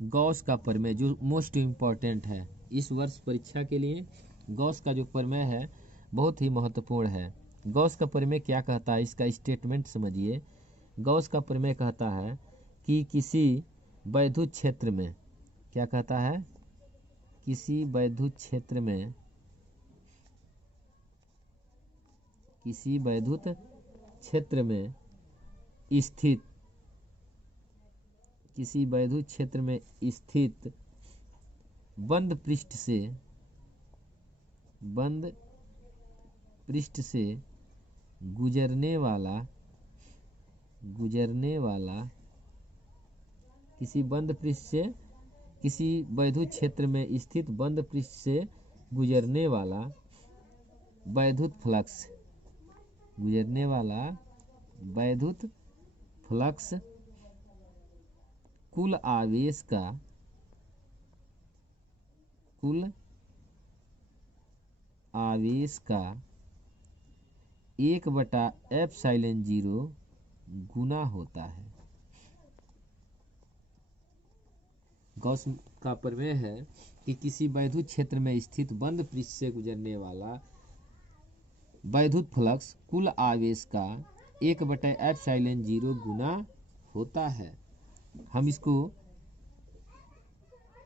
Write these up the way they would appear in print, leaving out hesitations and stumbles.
Gauss का प्रमेय जो मोस्ट इम्पॉर्टेंट है इस वर्ष परीक्षा के लिए, गॉस का जो प्रमेय है बहुत ही महत्वपूर्ण है। गॉस का प्रमेय क्या कहता है, इसका स्टेटमेंट समझिए। गॉस का प्रमेय कहता है कि किसी वैद्युत क्षेत्र में, क्या कहता है, किसी वैद्युत क्षेत्र में, किसी वैद्युत क्षेत्र में स्थित, किसी वैद्युत क्षेत्र में स्थित बंद पृष्ठ से, बंद पृष्ठ से गुजरने वाला, गुजरने वाला, किसी बंद पृष्ठ से, किसी वैद्युत क्षेत्र में स्थित बंद पृष्ठ से गुजरने वाला वैद्युत फ्लक्स, गुजरने वाला वैद्युत फ्लक्स कुल आवेश का, कुल आवेश का 1/ε0 गुना होता है। गॉस का प्रमेय है कि किसी वैद्युत क्षेत्र में स्थित बंद पृष्ठ से गुजरने वाला वैद्युत फ्लक्स कुल आवेश का 1/ε0 गुना होता है। हम इसको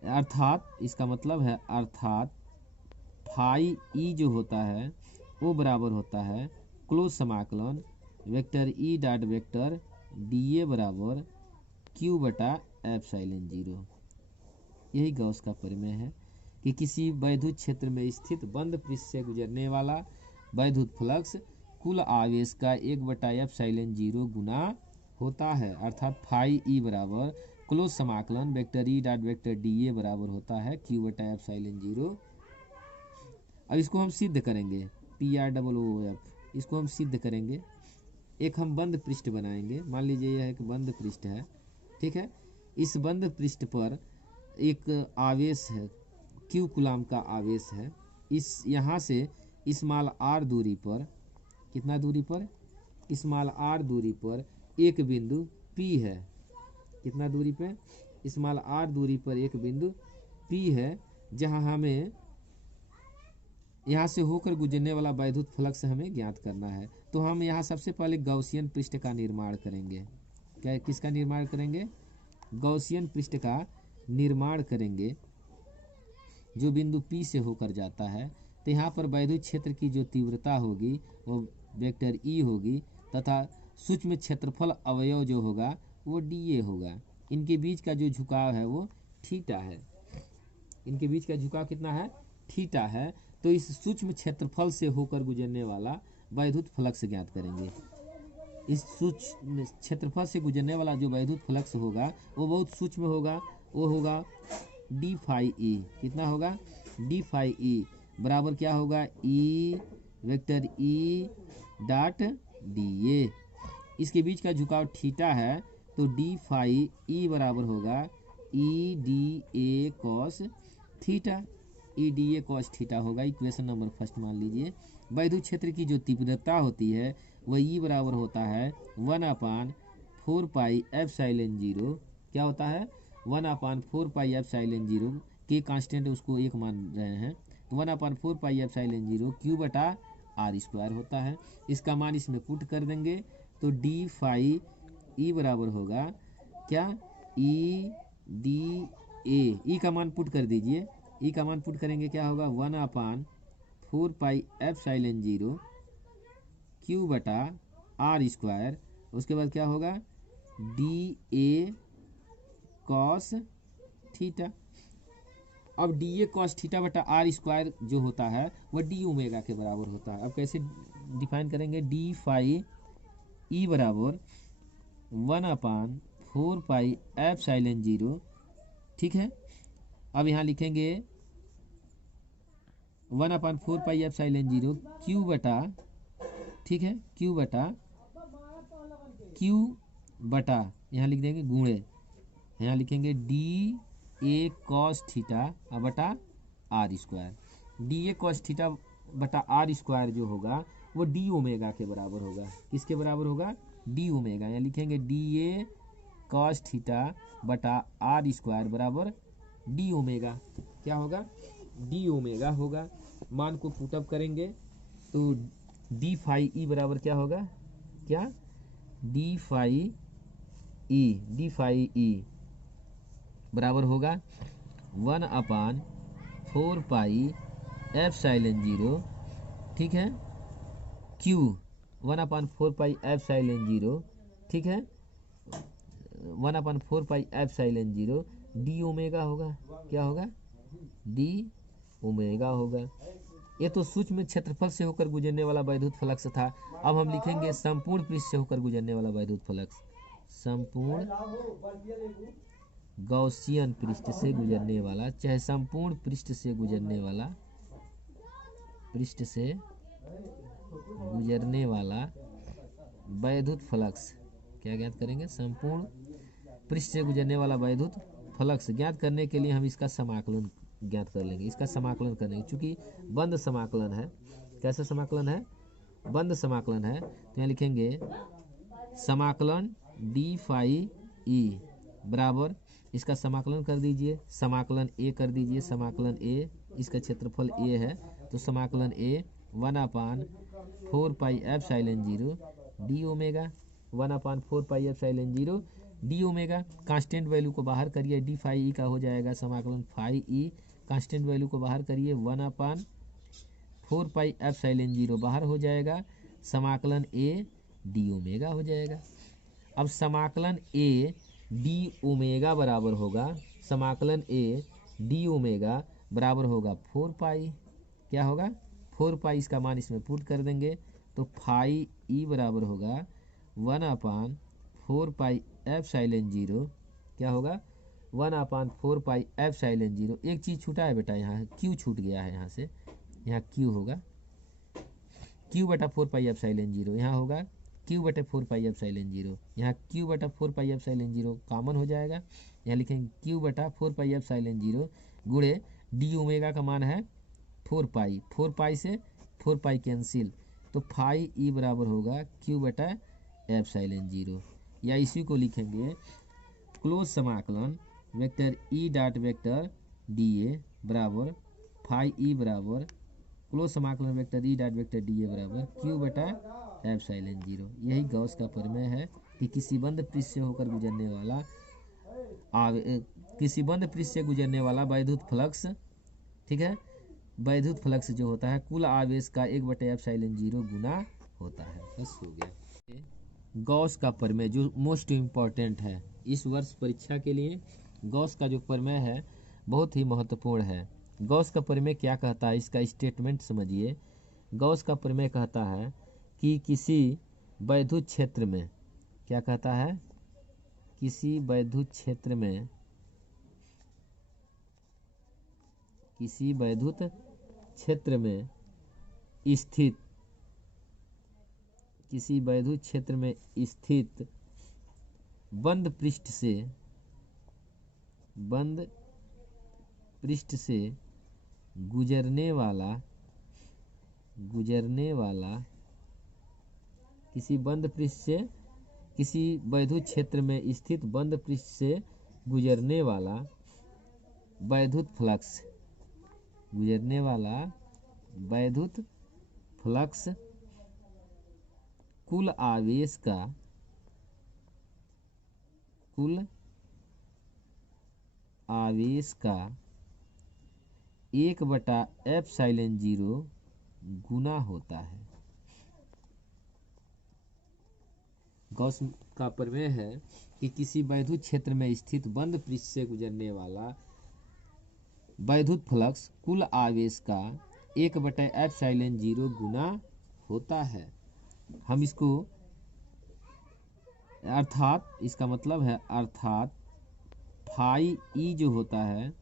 अर्थात, इसका मतलब है अर्थात फाई ई जो होता है वो बराबर होता है क्लोज समाकलन vector E dot vector D A बराबर Q/ε0। यही गॉस का प्रमेय है कि किसी वैद्युत क्षेत्र में स्थित बंद पृष्ठ से गुजरने वाला वैद्युत फ्लक्स कुल आवेश का 1/ε0 गुना होता है, अर्थात फाई ई बराबर क्लोज समाकलन vector E dot vector D A बराबर होता है Q/ε0। अब इसको हम सिद्ध करेंगे, PROOF, इसको हम सिद्ध करेंगे। एक हम बंद पृष्ठ बनाएंगे, मान लीजिए यह एक बंद पृष्ठ है, ठीक है। इस बंद पृष्ठ पर एक आवेश है, क्यू कूलाम का आवेश है। इस यहाँ से स्मॉल r दूरी पर, कितना दूरी पर, स्मॉल r दूरी पर एक बिंदु P है, कितना दूरी पे, स्मॉल r दूरी पर एक बिंदु P है, जहाँ हमें यहाँ से होकर गुजरने वाला वैद्युत फ्लक्स हमें ज्ञात करना है। तो हम यहाँ सबसे पहले गॉसियन पृष्ठ का निर्माण करेंगे। क्या, किसका निर्माण करेंगे, गॉसियन पृष्ठ का निर्माण करेंगे जो बिंदु P से होकर जाता है। तो यहाँ पर वैद्युत क्षेत्र की जो तीव्रता होगी वो वेक्टर E होगी तथा सूक्ष्म क्षेत्रफल अवयव जो होगा वो dA होगा। इनके बीच का जो झुकाव है वो थीटा है, इनके बीच का झुकाव कितना है, थीटा है। तो इस सूक्ष्म क्षेत्रफल से होकर गुजरने वाला वैद्युत फ्लक्स ज्ञात करेंगे। इस सूक्ष्म क्षेत्रफल से गुजरने वाला जो वैद्युत फ्लक्स होगा वो बहुत सूक्ष्म होगा, वो होगा डी फाई ई, कितना होगा, डी फाई ई बराबर क्या होगा, E vector E dot D A. इसके बीच का झुकाव थीटा है तो डी फाई ई बराबर होगा E D A cos theta, E D A cos theta होगा। इक्वेशन नंबर फर्स्ट मान लीजिए। वैद्युत क्षेत्र की जो तीव्रता होती है वह ई बराबर होता है 1/4πε0, क्या होता है, 1/4πε0 के कांस्टेंट उसको एक मान रहे हैं, तो 1/4πε0 Q/r² होता है। इसका मान इसमें पुट कर देंगे तो डी फाई ई बराबर होगा क्या, ई डी ए, ई का मान पुट कर दीजिए, ई का मान पुट करेंगे क्या होगा 1/4πε0 Q/r²। उसके बाद क्या होगा डी ए कॉस थीटा। अब डी ए कॉस थीटा/r² जो होता है वह डी ओमेगा के बराबर होता है। अब कैसे डिफाइन करेंगे, डी फाई ई बराबर 1/4πε0, ठीक है। अब यहाँ लिखेंगे 1/4πε0 Q/, ठीक है, Q/, यहाँ लिख देंगे गुणे, यहाँ लिखेंगे डी ए कॉस थीटा बटा r²। D A cos theta बटा r² जो होगा वो डी ओमेगा के बराबर होगा, किसके बराबर होगा, डी ओमेगा। यहाँ लिखेंगे डी ए कॉस थीटा बटा आर स्क्वायर बराबर डी ओमेगा। क्या होगा? डी ओमेगा होगा। मान को पुटअप करेंगे तो डी फाई ई बराबर क्या होगा? क्या? डी फाई ई बराबर होगा 1/4 पाई एप्सिलॉन 0, ठीक है, क्यू 1/4 पाई एप्सिलॉन 0, ठीक है, 1/4 पाई एप्सिलॉन 0 डी ओमेगा होगा। क्या होगा? डी ओमेगा होगा। ये तो सूक्ष्म क्षेत्रफल से होकर गुजरने वाला वैद्युत फ्लक्स था। अब हम लिखेंगे संपूर्ण पृष्ठ से होकर गुजरने वाला वैद्युत फ्लक्स। संपूर्ण गॉसियन पृष्ठ से गुजरने वाला, चाहे संपूर्ण पृष्ठ से गुजरने वाला वैद्युत फ्लक्स। क्या ज्ञात करेंगे? संपूर्ण पृष्ठ से गुजरने वाला वैद्युत फ्लक्स ज्ञात करने के लिए हम इसका समाकलन ज्ञात कर लेंगे। इसका समाकलन करेंगे चूंकि बंद समाकलन है। कैसा समाकलन है? बंद समाकलन है। तो यहाँ लिखेंगे समाकलन डी फाई ई बराबर, इसका समाकलन कर दीजिए, समाकलन ए कर दीजिए, समाकलन ए, इसका क्षेत्रफल ए है तो समाकलन ए 1/4 pi epsilon 0 D omega, 1/4 pi epsilon 0 D omega. Constant value को बाहर करिए, डी फाई ई का हो जाएगा समाकलन फाई ई, कांस्टेंट वैल्यू को बाहर करिए 1/4 पाई एप्सिलॉन 0 बाहर हो जाएगा, समाकलन ए डी ओमेगा हो जाएगा। अब समाकलन ए डी ओमेगा बराबर होगा, समाकलन ए डी ओमेगा बराबर होगा 4 पाई। क्या होगा? 4 पाई। इसका मान इसमें पुट कर देंगे तो फाई ई बराबर होगा 1/4 पाई एप्सिलॉन 0। क्या होगा? 1/4 पाई एप्सिलॉन 0। एक चीज़ छूटा है बेटा, यहाँ क्यू छूट गया है, यहाँ से यहाँ क्यू होगा क्यू बटा 4 पाई एप्सिलॉन 0, यहाँ होगा क्यू बटे 4 पाई एप्सिलॉन 0, यहाँ क्यू बटा 4 पाई एप्सिलॉन 0 कॉमन हो जाएगा। यहाँ लिखेंगे क्यू बटा 4 पाई एप्सिलॉन 0 गुणे डी ओमेगा का मान है 4 पाई, 4 पाई से 4 पाई कैंसिल तो फाई ई बराबर होगा क्यू बटा एप्सिलॉन 0। या इसी को लिखेंगे क्लोज समाकलन vector E dot vector D A बराबर फाई ई बराबर क्लोज समाकलन vector E dot vector D A बराबर क्यू बटा एप्सिलॉन 0। यही गॉस का प्रमेय है कि किसी बंद पृष्ठ से होकर गुजरने वाला वैद्युत फ्लक्स, ठीक है, वैद्युत फ्लक्स जो होता है कुल आवेश का 1/एप्सिलॉन 0 गुना होता है। बस हो गया। गॉस का प्रमेय जो मोस्ट इम्पॉर्टेंट है इस वर्ष परीक्षा के लिए, गॉस का जो प्रमेय है बहुत ही महत्वपूर्ण है। गॉस का प्रमेय क्या कहता है, इसका स्टेटमेंट समझिए। गॉस का प्रमेय कहता है कि किसी वैद्युत क्षेत्र में, क्या कहता है, किसी वैद्युत क्षेत्र में स्थित बंद पृष्ठ से गुजरने वाला किसी वैद्युत क्षेत्र में स्थित बंद पृष्ठ से गुजरने वाला वैद्युत फ्लक्स कुल आवेश का 1/एप्सिलॉन 0 गुना होता है। गॉस का प्रमेय है कि किसी वैद्युत क्षेत्र में स्थित बंद पृष्ठ से गुजरने वाला वैद्युत फ्लक्स कुल आवेश का 1/एप्सिलॉन 0 गुना होता है। हम इसको अर्थात इसका मतलब है अर्थात फाई ई जो होता है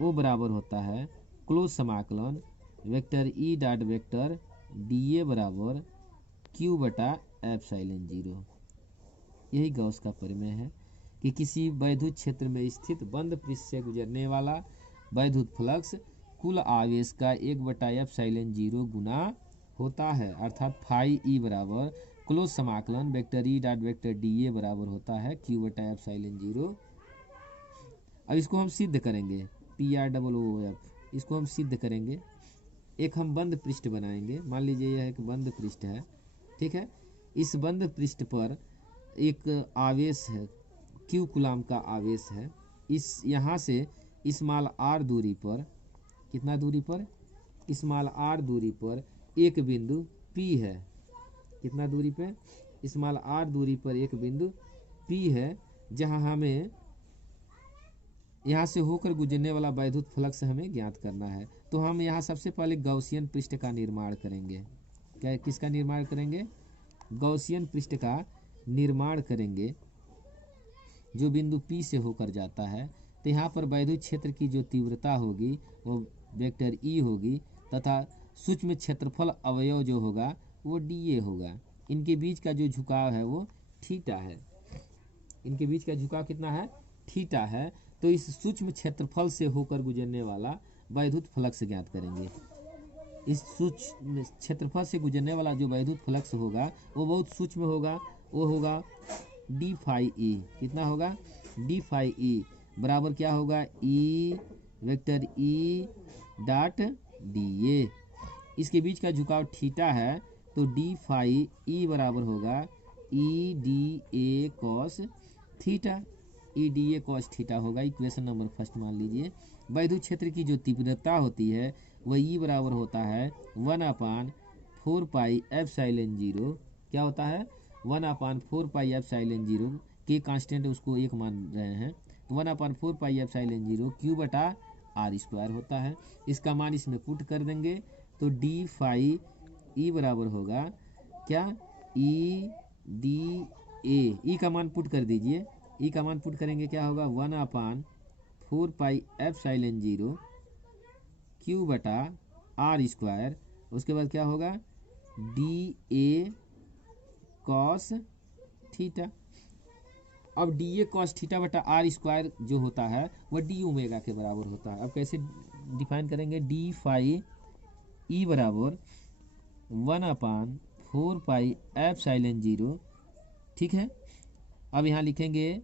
वो बराबर होता है क्लोज समाकलन vector E dot vector D A बराबर क्यू बटा एप्सिलॉन 0। यही गॉस का प्रमेय है कि किसी वैद्युत क्षेत्र में स्थित बंद पृष्ठ से गुजरने वाला वैद्युत फ्लक्स कुल आवेश का 1/एप्सिलॉन 0 गुना होता है, अर्थात फाई ई बराबर क्लोज समाकलन vector E dot vector D A बराबर होता है क्यू बटा एप्सिलॉन जीरो। अब इसको हम सिद्ध करेंगे, P R double O F, इसको हम सिद्ध करेंगे। एक हम बंद पृष्ठ बनाएंगे, मान लीजिए यह एक बंद पृष्ठ है, ठीक है। इस बंद पृष्ठ पर एक आवेश है, क्यू कूलाम का आवेश है। इस यहाँ से स्मॉल आर दूरी पर, कितना दूरी पर, स्मॉल आर दूरी पर एक बिंदु पी है। कितना दूरी पे, स्मॉल आर दूरी पर एक बिंदु पी है, जहाँ हमें यहाँ से होकर गुजरने वाला वैद्युत फ्लक्स हमें ज्ञात करना है। तो हम यहाँ सबसे पहले गॉसियन पृष्ठ का निर्माण करेंगे। क्या, किसका निर्माण करेंगे? गॉसियन पृष्ठ का निर्माण करेंगे जो बिंदु P से होकर जाता है। तो यहाँ पर वैद्युत क्षेत्र की जो तीव्रता होगी वो वेक्टर E होगी तथा सूक्ष्म क्षेत्रफल अवयव जो होगा वो dA होगा। इनके बीच का जो झुकाव है वो थीटा है। इनके बीच का झुकाव कितना है? थीटा है। तो इस सूक्ष्म क्षेत्रफल से होकर गुजरने वाला वैद्युत फ्लक्स ज्ञात करेंगे। इस सूक्ष्म क्षेत्रफल से गुजरने वाला जो वैद्युत फ्लक्स होगा वो बहुत सूक्ष्म होगा, वो होगा डी फाई ई। कितना होगा? डी फाई ई बराबर क्या होगा? E vector E dot D A. इसके बीच का झुकाव थीटा है तो डी फाई ई बराबर होगा E D A cos theta. E D A cos theta होगा। इक्वेशन नंबर फर्स्ट मान लीजिए। वैद्युत क्षेत्र की जो तीव्रता होती है वह ई बराबर होता है 1/4 पाई एप्सिलॉन जीरो। क्या होता है? 1/4 पाई एप्सिलॉन जीरो के कांस्टेंट उसको एक मान रहे हैं, तो 1/4 पाई एप्सिलॉन जीरो क्यू बटा आर स्क्वायर होता है। इसका मान इसमें पुट कर देंगे तो डी फाई ई बराबर होगा क्या? E D A. ई का मान पुट कर दीजिए। ई का मान पुट करेंगे क्या होगा? 1/4 पाई एप्सिलॉन जीरो क्यू बटा आर स्क्वायर। उसके बाद क्या होगा? D A cos theta. अब डी ए कॉस थीटा बटा आर स्क्वायर जो होता है वह डी ओमेगा के बराबर होता है। अब कैसे डिफाइन करेंगे? डी फाई ई बराबर 1/4 पाई एप्सिलॉन जीरो, ठीक है। अब यहाँ लिखेंगे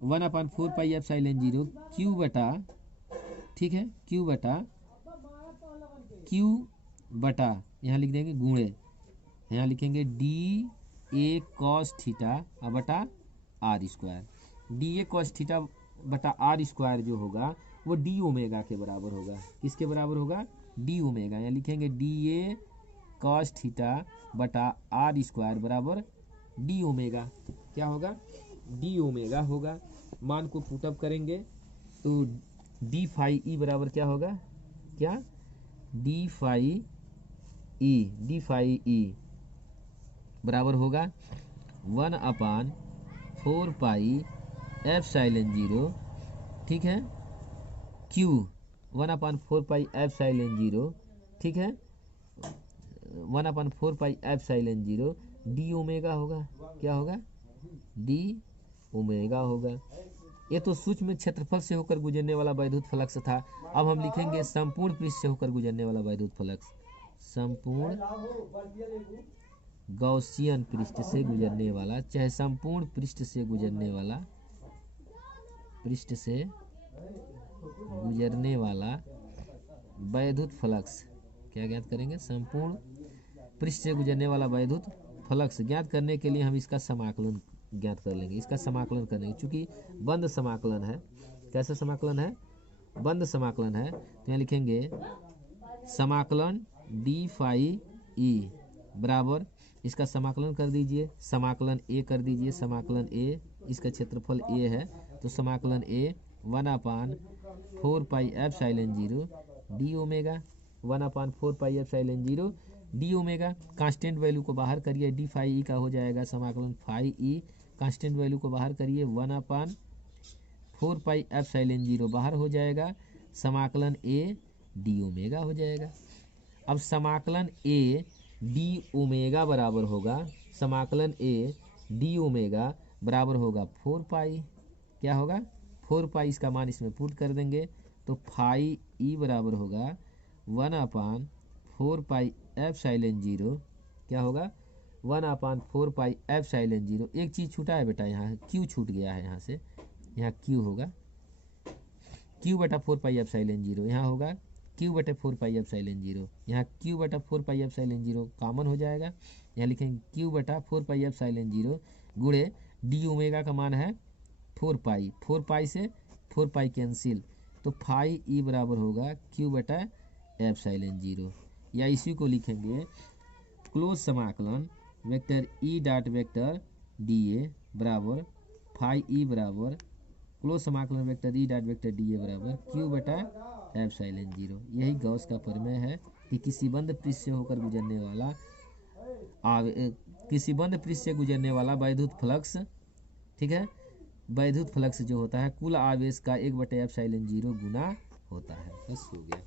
1/4 पाई एप्सिलॉन जीरो क्यू बटा, ठीक है, क्यू बटा यहाँ लिख देंगे गुणे, यहाँ लिखेंगे डी ए कॉस थीटा बटा R square. D A cos theta बटा आर स्क्वायर जो होगा वो डी ओमेगा के बराबर होगा। किसके बराबर होगा? D omega. यहाँ लिखेंगे डी ए कॉस थीटा बटा आर स्क्वायर बराबर डी ओमेगा। क्या होगा? डी ओमेगा होगा। मान को पुटअप करेंगे तो डी फाई ई बराबर क्या होगा? क्या? डी फाई ई बराबर होगा 1/4 पाई एप्सिलॉन जीरो, ठीक है, क्यू 1/4 पाई एप्सिलॉन जीरो, ठीक है, 1/4 pi epsilon zero D omega होगा। क्या होगा? डी ओमेगा होगा। ये तो सूक्ष्म क्षेत्रफल से होकर गुजरने वाला वैद्युत फ्लक्स था। अब हम लिखेंगे संपूर्ण पृष्ठ से होकर गुजरने वाला वैद्युत फ्लक्स। संपूर्ण गॉसियन पृष्ठ से गुजरने वाला, चाहे संपूर्ण पृष्ठ से गुजरने वाला, पृष्ठ से गुजरने वाला वैद्युत फ्लक्स क्या ज्ञात करेंगे? संपूर्ण पृष्ठ से गुजरने वाला वैद्युत फ्लक्स ज्ञात करने के लिए हम इसका समाकलन ज्ञात कर लेंगे। इसका समाकलन करेंगे चूंकि बंद समाकलन है। कैसा समाकलन है? बंद समाकलन है। तो यहाँ लिखेंगे समाकलन डी फाई ई बराबर, इसका समाकलन कर दीजिए, समाकलन ए कर दीजिए, समाकलन ए, इसका क्षेत्रफल ए है तो समाकलन ए 1/4 pi epsilon zero D omega. 1/4 pi epsilon zero D omega. Constant value को बाहर करिए, डी फाई ई का हो जाएगा समाकलन फाई ई। कांस्टेंट वैल्यू को बाहर करिए, 1/4 पाई एप्सिलॉन जीरो बाहर हो जाएगा, समाकलन ए डी ओमेगा हो जाएगा। अब समाकलन ए डी ओमेगा बराबर होगा, समाकलन ए डी ओमेगा बराबर होगा 4 पाई। क्या होगा? 4 पाई। इसका मान इसमें पुट कर देंगे तो फाई ई बराबर होगा 1/4 पाई एप्सिलॉन जीरो, क्या होगा 1/4 पाई एप्सिलॉन 0। एक चीज़ छूटा है बेटा, यहाँ क्यू छूट गया है, यहाँ से यहाँ क्यू होगा Q/4 पाई एप्सिलॉन 0, यहाँ होगा Q/4 पाई एप्सिलॉन 0, यहाँ Q/4 पाई एप्सिलॉन 0 कॉमन हो जाएगा, यहाँ लिखेंगे Q/4 पाई एप्सिलॉन 0 गुणे डी ओमेगा का मान है 4 पाई, 4 पाई से 4 पाई कैंसिल, तो फाई ई बराबर होगा Q/एप्सिलॉन 0। या इसी को लिखेंगे क्लोज समाकलन vector E dot vector D A बराबर फाई ई बराबर क्लोज समाकलन vector E dot vector D A बराबर Q/एप्सिलॉन 0। यही गॉस का प्रमेय है कि किसी बंद पृष्ठ से होकर गुजरने वाला किसी बंद पृष्ठ से गुजरने वाला वैद्युत फ्लक्स, ठीक है, वैद्युत फ्लक्स जो होता है कुल आवेश का 1/एप्सिलॉन 0 गुना होता है। बस हो गया।